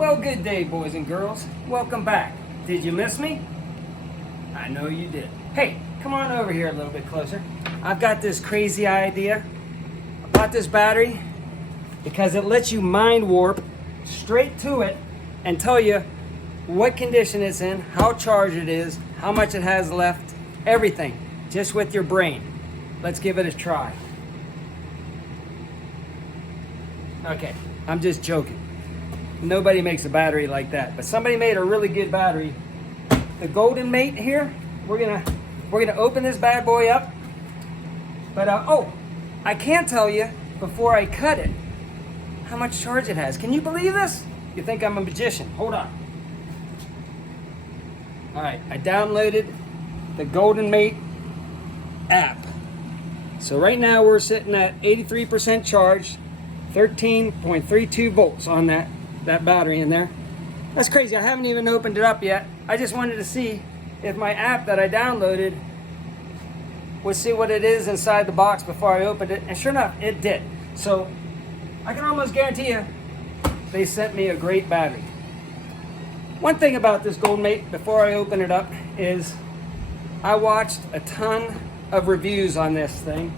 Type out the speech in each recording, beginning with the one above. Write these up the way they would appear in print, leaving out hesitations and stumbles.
Well, good day, boys and girls. Welcome back. Did you miss me? I know you did. Hey, come on over here a little bit closer. I've got this crazy idea. I bought this battery because it lets you mind warp straight to it and tell you what condition it's in, how charged it is, how much it has left, everything, just with your brain. Let's give it a try. Okay, I'm just joking. Nobody makes a battery like that, but somebody made a really good battery. The GoldenMate here, we're gonna open this bad boy up. But oh, I can't tell you before I cut it how much charge it has. Can you believe this? You think I'm a magician? Hold on. All right, I downloaded the GoldenMate app. So right now we're sitting at 83% charged, 13.32 volts on that battery in there. That's crazy. I haven't even opened it up yet. I just wanted to see if my app that I downloaded would see what it is inside the box before I opened it, and sure enough, it did. So I can almost guarantee you they sent me a great battery. One thing about this GoldenMate before I open it up is I watched a ton of reviews on this thing.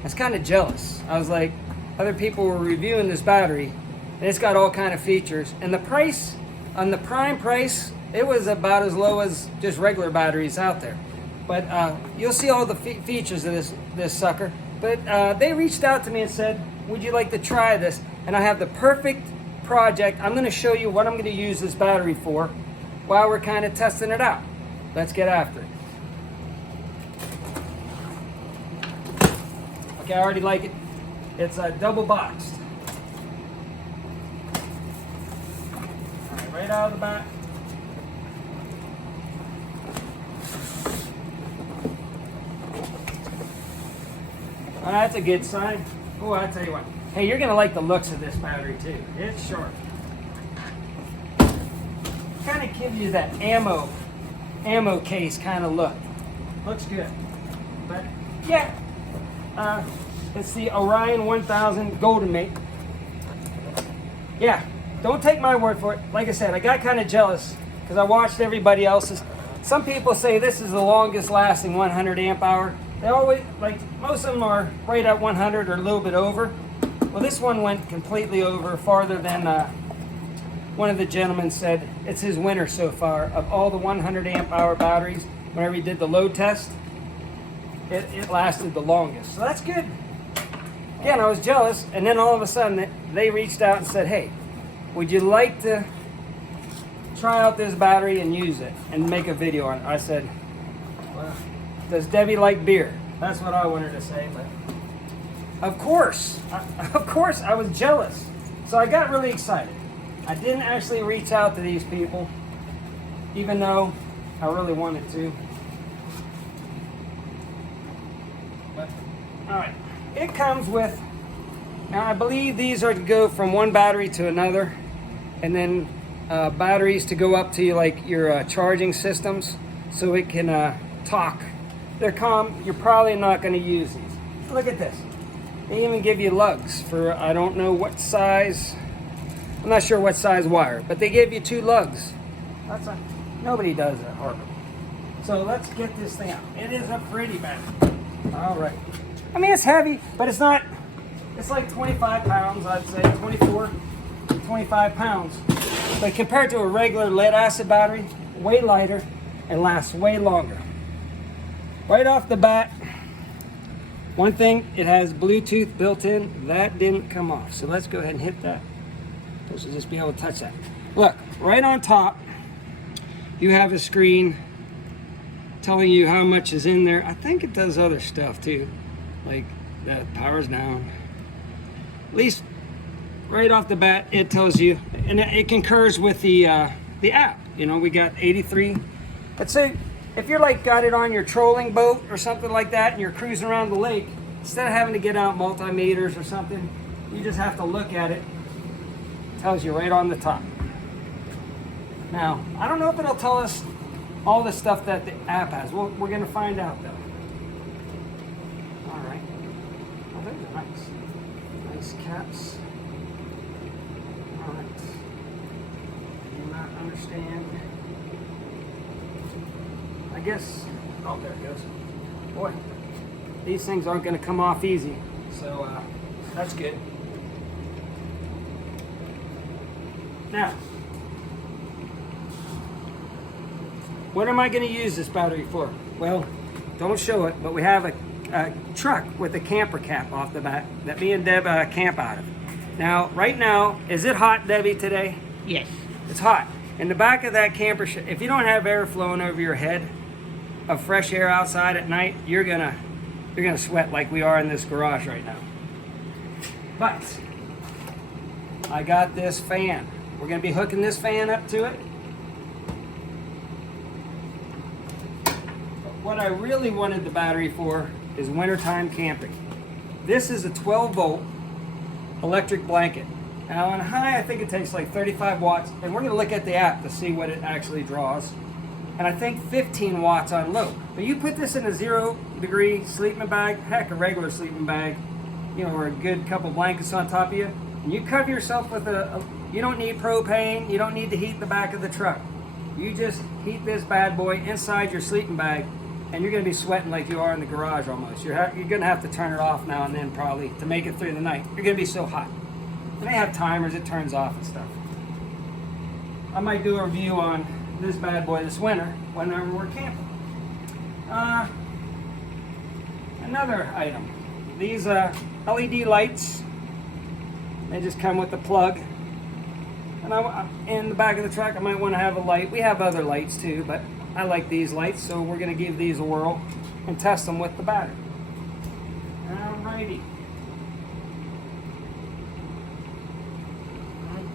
I was kind of jealous. I was like, other people were reviewing this battery and it's got all kind of features, and the price on the prime price, it was about as low as just regular batteries out there. But you'll see all the features of this sucker. But they reached out to me and said, would you like to try this? And I have the perfect project. I'm going to show you what I'm going to use this battery for while we're kind of testing it out. Let's get after it. Okay, I already like it. It's double boxed. All right, right out of the back. Oh, that's a good sign. Oh, I tell you what. Hey, you're gonna like the looks of this battery too. It's sharp. Kind of gives you that ammo case kind of look. Looks good. But yeah, it's the Orion 1000 GoldenMate. Yeah, don't take my word for it. Like I said, I got kind of jealous because I watched everybody else's. Some people say this is the longest lasting 100 amp hour. They always, like, most of them are right at 100 or a little bit over. Well, this one went completely over, farther than one of the gentlemen said. It's his winner so far of all the 100 amp hour batteries. Whenever he did the load test, it lasted the longest. So that's good. Again, I was jealous, and then all of a sudden they reached out and said, hey, would you like to try out this battery and use it and make a video on it? I said, well, does Debbie like beer? That's what I wanted to say, but of course I was jealous. So I got really excited. I didn't actually reach out to these people, even though I really wanted to. But, all right, it comes with, now I believe these are to go from one battery to another, and then batteries to go up to like your charging systems, so it can talk. They're calm. You're probably not going to use these. Look at this. They even give you lugs for, I don't know what size. I'm not sure what size wire, but they give you 2 lugs. Nobody does that hardly. So let's get this thing out. It is a pretty battery. All right. I mean, it's heavy, but it's not. It's like 25 pounds, I'd say 24, 25 pounds. But compared to a regular lead acid battery, way lighter and lasts way longer. Right off the bat, one thing, it has Bluetooth built in. That didn't come off. So let's go ahead and hit that. Supposed to just be able to touch that. Look, right on top, you have a screen telling you how much is in there. I think it does other stuff too, like that power's down. At least right off the bat, it tells you, and it concurs with the app. You know, we got 83. Let's say if you're like got it on your trolling boat or something like that, and you're cruising around the lake, instead of having to get out multimeters or something, you just have to look at it. It tells you right on the top. Now, I don't know if it'll tell us all the stuff that the app has. Well, we're going to find out though. All right. Oh, those are nice. Nice caps. All right. understand. I guess, oh, there it goes. Boy, these things aren't going to come off easy, so that's good. Now, what am I going to use this battery for? Well, don't show it, but we have a truck with a camper cap off the back that me and Deb camp out of. Now, right now, is it hot, Debbie, today? Yes. It's hot. In the back of that camper, if you don't have air flowing over your head of fresh air outside at night, you're gonna sweat like we are in this garage right now. But I got this fan. We're gonna be hooking this fan up to it. But what I really wanted the battery for is wintertime camping. This is a 12-volt electric blanket. Now on high, I think it takes like 35 watts, and we're gonna look at the app to see what it actually draws. And I think 15 watts on low. But you put this in a 0-degree sleeping bag, heck, a regular sleeping bag, you know, or a good couple blankets on top of you, and you cover yourself with you don't need propane, you don't need to heat the back of the truck. You just heat this bad boy inside your sleeping bag, and you're gonna be sweating like you are in the garage almost. You're gonna have to turn it off now and then probably to make it through the night. You're gonna be so hot. And they have timers, it turns off and stuff. I might do a review on this bad boy this winter whenever we're camping. Another item. These LED lights, they just come with the plug. And in the back of the truck, I might want to have a light. We have other lights too, but I like these lights, so we're going to give these a whirl and test them with the battery. Alrighty.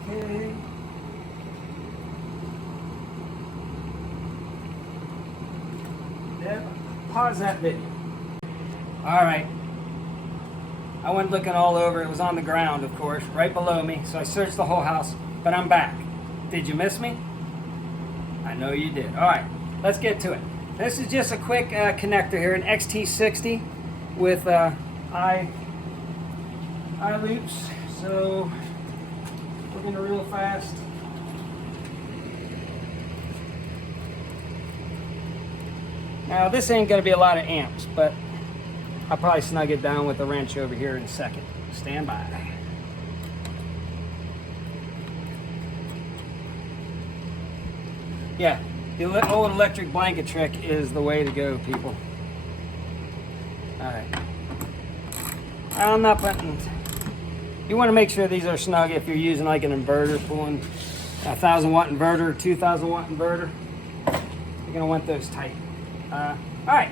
Okay. Deb, pause that video. Alright. I went looking all over. It was on the ground, of course, right below me. So I searched the whole house, but I'm back. Did you miss me? I know you did. Alright, let's get to it. This is just a quick connector here, an XT60 with eye loops. So we're going to real fast. Now this ain't going to be a lot of amps, but I'll probably snug it down with the wrench over here in a second. Stand by. Yeah, the old electric blanket trick is the way to go, people. Alright. I'm not putting... You want to make sure these are snug if you're using like an inverter, pulling a 1,000-watt inverter, 2,000-watt inverter. You're going to want those tight. Alright.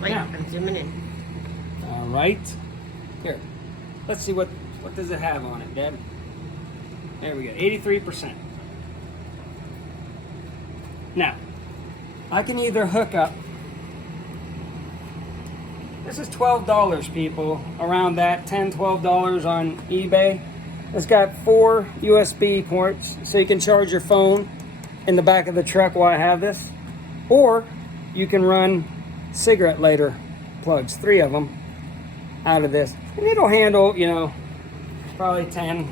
Wait, now, I'm zooming in. Alright. Here. Let's see what does it have on it, Deb. There we go. 83%. Now, I can either hook up. This is $12, people. Around that, $10, $12 on eBay. It's got 4 USB ports, so you can charge your phone in the back of the truck while I have this. Or you can run cigarette lighter plugs, 3 of them, out of this. And it'll handle, you know, probably 10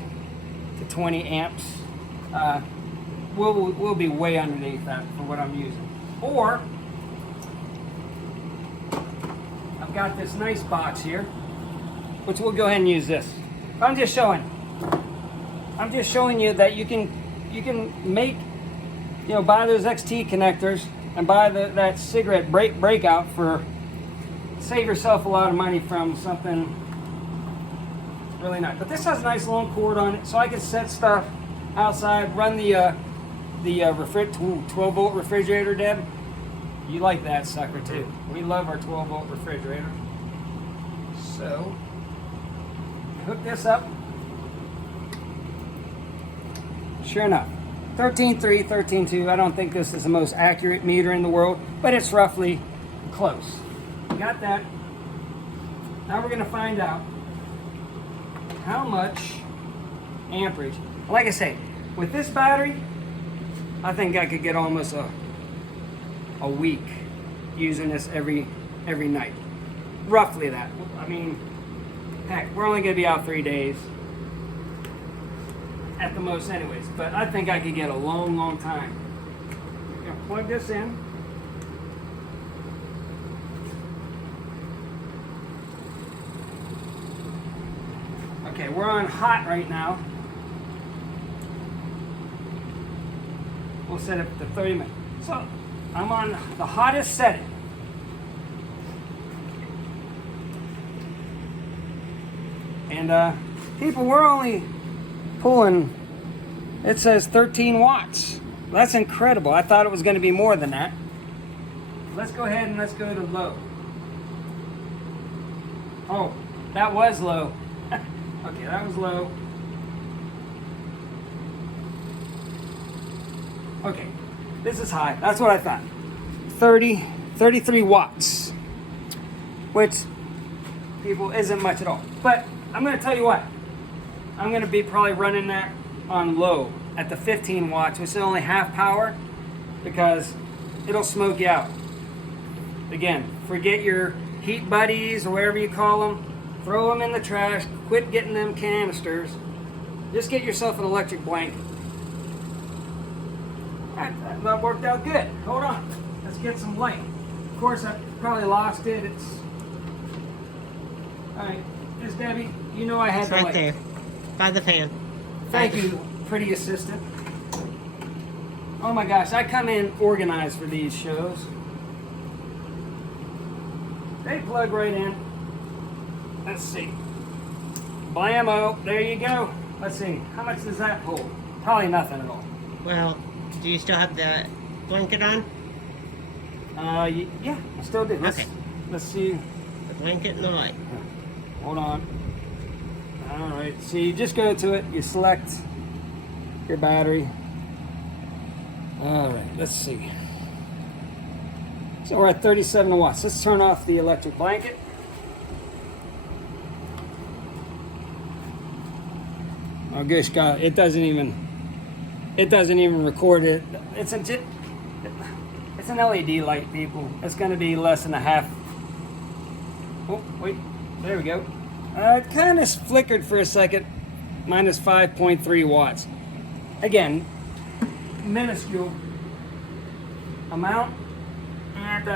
to 20 amps. We'll be way underneath that for what I'm using. Or I've got this nice box here, which we'll go ahead and use this. I'm just showing you that you can make, you know, buy those XT connectors and buy that cigarette breakout for, save yourself a lot of money from something really nice. But this has a nice long cord on it, so I can set stuff outside, run the 12-volt refrigerator, Deb. You like that sucker too. We love our 12-volt refrigerator. So, hook this up. Sure enough, 13.3, 13.2. I don't think this is the most accurate meter in the world, but it's roughly close. Got that. Now we're going to find out how much amperage. Like I say, with this battery, I think I could get almost a week using this every night. Roughly that. I mean, heck, we're only going to be out 3 days. at the most anyways, but I think I could get a long, long time. Gonna plug this in. Okay, we're on hot right now. We'll set it to 30 minutes. So I'm on the hottest setting. And people, we're only pulling, it says 13 watts. That's incredible. I thought it was going to be more than that. Let's go ahead and let's go to low. Oh, that was low. Okay, that was low. Okay, this is high. That's what I thought. 33 watts, which, people, isn't much at all. But I'm going to tell you what. I'm going to be probably running that on low at the 15 watts, which is only half power, because it'll smoke you out. Again, forget your heat buddies or whatever you call them. Throw them in the trash. Quit getting them canisters. Just get yourself an electric blanket. That worked out good. Hold on. Let's get some light. Of course, I probably lost it. It's all right. Miss Debbie, you know I had the light. Right there, by the fan. Thank you, pretty assistant. Oh my gosh, I come in organized for these shows. They plug right in. Let's see. Blammo, there you go. Let's see, how much does that pull? Probably nothing at all. Well, do you still have the blanket on? Yeah, I still do. Okay. Let's see. The blanket and the light. Hold on. All right, so you just go to it, you select your battery. All right, let's see. So we're at 37 watts. Let's turn off the electric blanket. Oh gosh, God, it doesn't even record it. It's an LED light, people. It's going to be less than a half. Oh, wait, there we go. It kind of flickered for a second, minus 5.3 watts. Again, minuscule amount. And,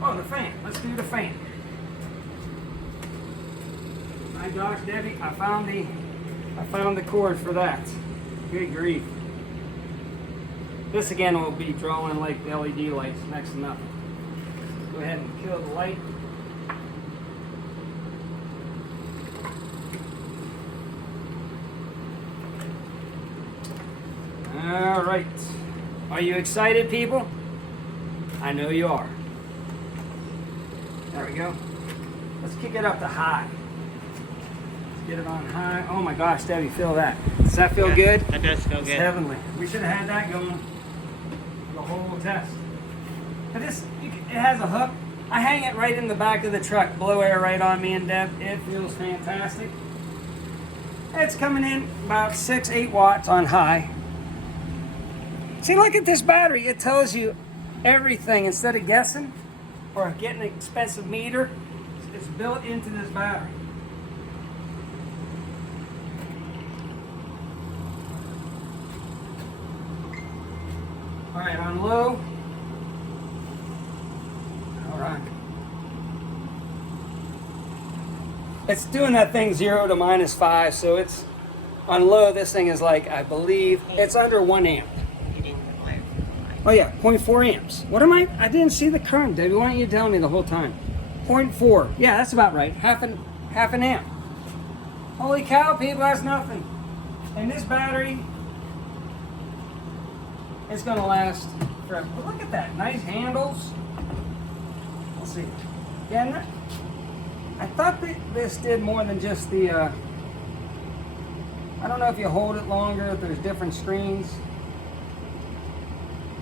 oh, the fan. Let's do the fan. My gosh, Debbie, I found the cord for that. Good grief. This again will be drawing like the LED lights, next to nothing. Go ahead and kill the light. All right. Are you excited, people? I know you are. There we go. Let's kick it up to high. Let's get it on high. Oh my gosh, Debbie, feel that. Does that feel good? That does feel It's good. heavenly. We should have had that going for the whole test. But it has a hook. I hang it right in the back of the truck, blow air right on me and Deb. It feels fantastic. It's coming in about 6-8 watts on high. See, look at this battery. It tells you everything instead of guessing or getting an expensive meter. It's built into this battery. All right, on low. All right. It's doing that thing 0 to -5, so it's on low. This thing is like, I believe, it's under 1 amp. Oh yeah, 0.4 amps. What am I didn't see the current, Debbie. Why don't you tell me the whole time? 0.4. Yeah, that's about right. Half an amp. Holy cow, people, that's nothing. And this battery is gonna last forever. But look at that, nice handles. Let's see. Yeah, I thought that this did more than just the, I don't know if you hold it longer, if there's different screens.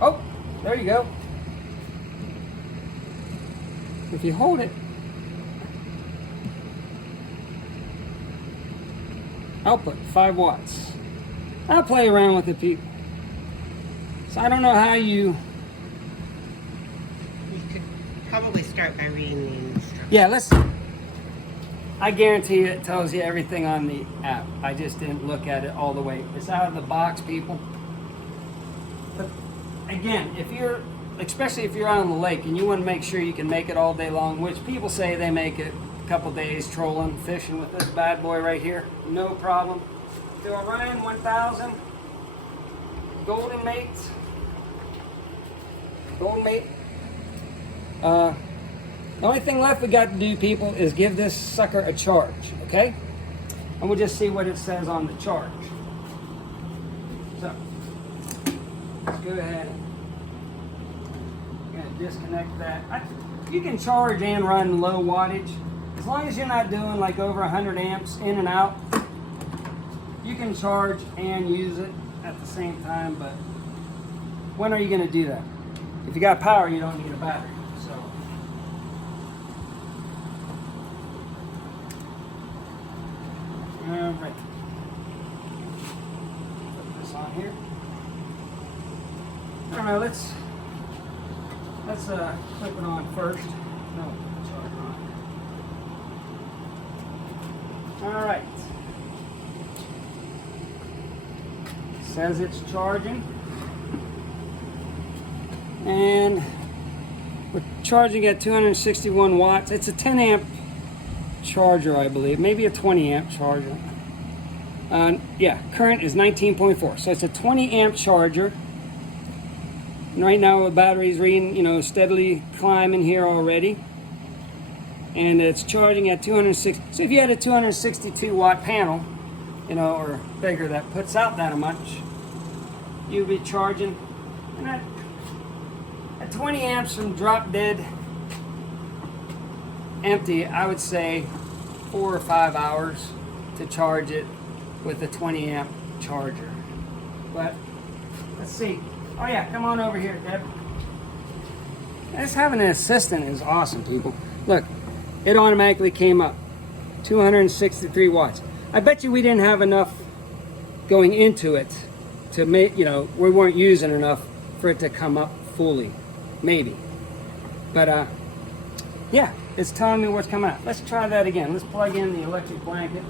Oh, there you go. If you hold it, output 5 watts. I'll play around with it, people. So I don't know how you. You could probably start by reading the instructions. Yeah, let's. I guarantee it tells you everything on the app. I just didn't look at it all the way. It's out of the box, people. But again, especially if you're out on the lake and you want to make sure you can make it all day long, which people say they make it a couple days trolling, fishing with this bad boy right here, no problem. The Orion 1000, GoldenMate. The only thing left we got to do, people, is give this sucker a charge, okay? And we'll just see what it says on the charge. So, let's go ahead. I'm gonna disconnect that. You can charge and run low wattage. As long as you're not doing like over 100 amps in and out, you can charge and use it at the same time, but when are you gonna do that? If you got power, you don't need a battery, so. All right. Put this on here. All right, let's flip it on first. No, charge on. All right. Says it's charging. And we're charging at 261 watts. It's a 10 amp charger, I believe, maybe a 20 amp charger. Yeah, current is 19.4, so it's a 20 amp charger. And right now the battery's reading, steadily climbing here already, and it's charging at 260. So if you had a 262 watt panel, or bigger, that puts out that much, you'd be charging, and at 20 amps from drop dead empty, I would say 4 or 5 hours to charge it with a 20 amp charger. But let's see. Oh yeah, come on over here, Deb. Just having an assistant is awesome, people. Look, it automatically came up 263 watts. I bet you we didn't have enough going into it to make, we weren't using enough for it to come up fully, maybe. But yeah, it's telling me what's coming out. Let's try that again. Let's plug in the electric blanket.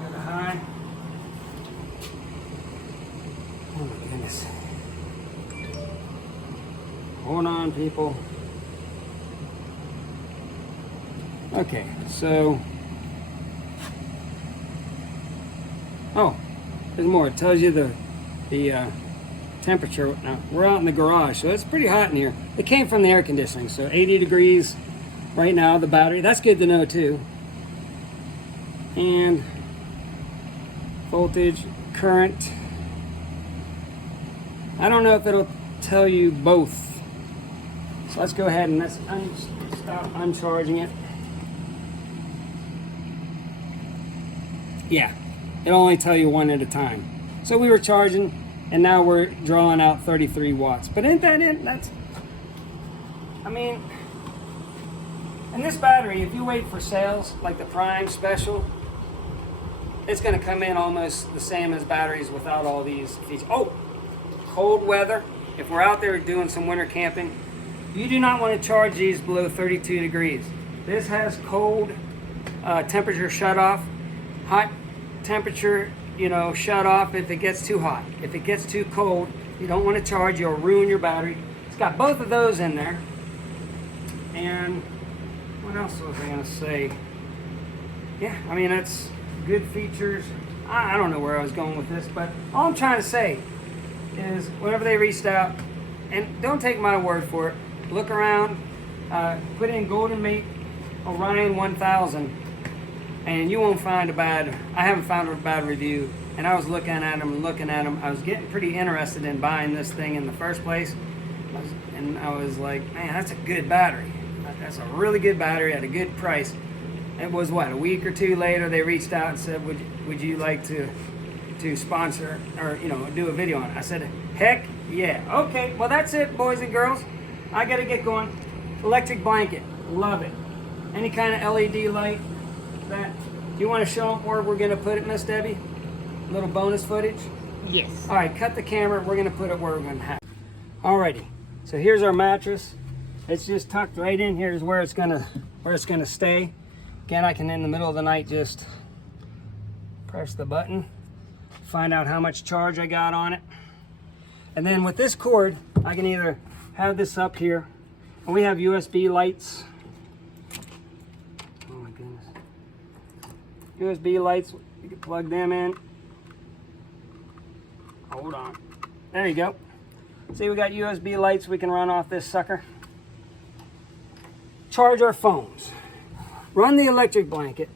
Got a high. Oh my goodness. Hold on, people. Okay, so there's more. It tells you the temperature. Now we're out in the garage, so it's pretty hot in here. It came from the air conditioning, so 80 degrees right now. The battery. That's good to know too. And voltage, current. I don't know if it'll tell you both. So let's go ahead and let's stop uncharging it. Yeah, it'll only tell you one at a time. So we were charging, and now we're drawing out 33 watts. But ain't that it? And this battery, if you wait for sales, like the Prime Special, it's gonna come in almost the same as batteries without all these features. Oh, cold weather. If we're out there doing some winter camping, you do not want to charge these below 32 degrees. This has cold temperature shut off, hot temperature, shut off if it gets too hot. If it gets too cold, you don't want to charge, you'll ruin your battery. It's got both of those in there. And what else was I gonna say? Yeah, that's good features. I don't know where I was going with this, but all I'm trying to say is whenever they reached out, and don't take my word for it, look around, put in GoldenMate Orion 1000, and you won't find I haven't found a bad review. And I was looking at them. I was getting pretty interested in buying this thing in the first place. And I was like, man, that's a good battery. That's a really good battery at a good price. It was a week or two later, they reached out and said, would you like to sponsor or, do a video on it? I said, heck yeah. Okay, well that's it, boys and girls. I gotta get going. Electric blanket, love it. Any kind of LED light. Do you want to show them where we're going to put it, Miss Debbie? A little bonus footage. Yes. All right, cut the camera. We're gonna put it where we're gonna have it. Alrighty, so here's our mattress. It's just tucked right in here is where it's gonna stay. Again, I can in the middle of the night just press the button, find out how much charge I got on it. And then with this cord, I can either have this up here, and we have USB lights. Oh my goodness. USB lights, you can plug them in. Hold on. There you go. See, we got USB lights we can run off this sucker. Charge our phones. Run the electric blanket.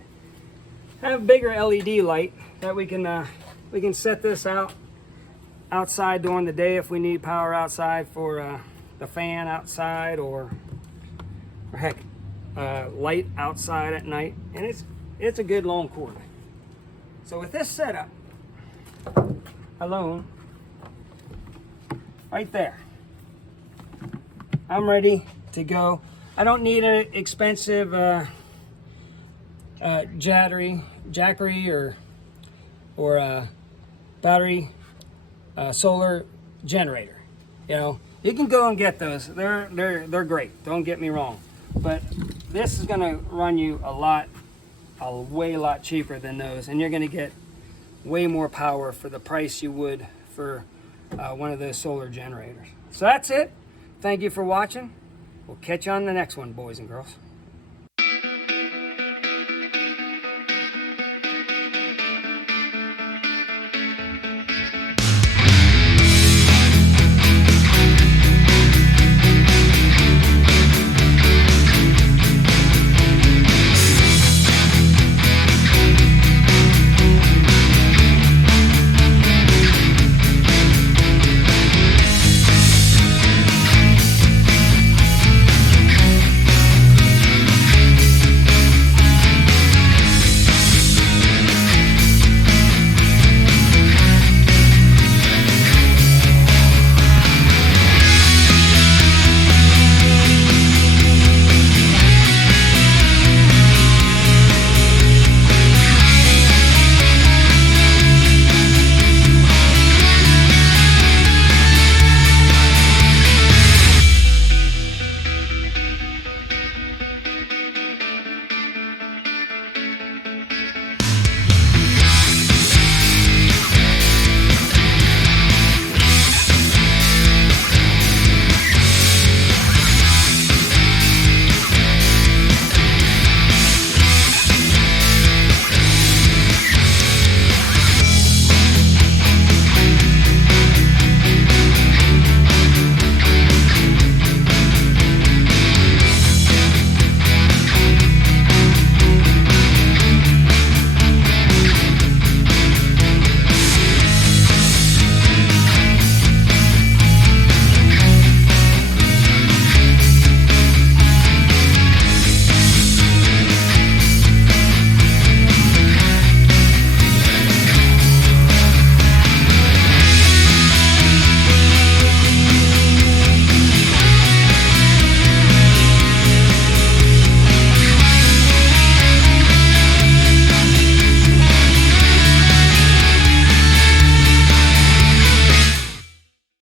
Have a bigger LED light that we can set this outside during the day if we need power outside for the fan outside, or heck, light outside at night. And it's a good long cord. So with this setup alone, right there, I'm ready to go. I don't need an expensive jackery or battery solar generator. You know, you can go and get those. They're great. Don't get me wrong, but this is going to run you a way lot cheaper than those, and you're going to get way more power for the price you would for one of those solar generators. So that's it. Thank you for watching. We'll catch you on the next one, boys and girls.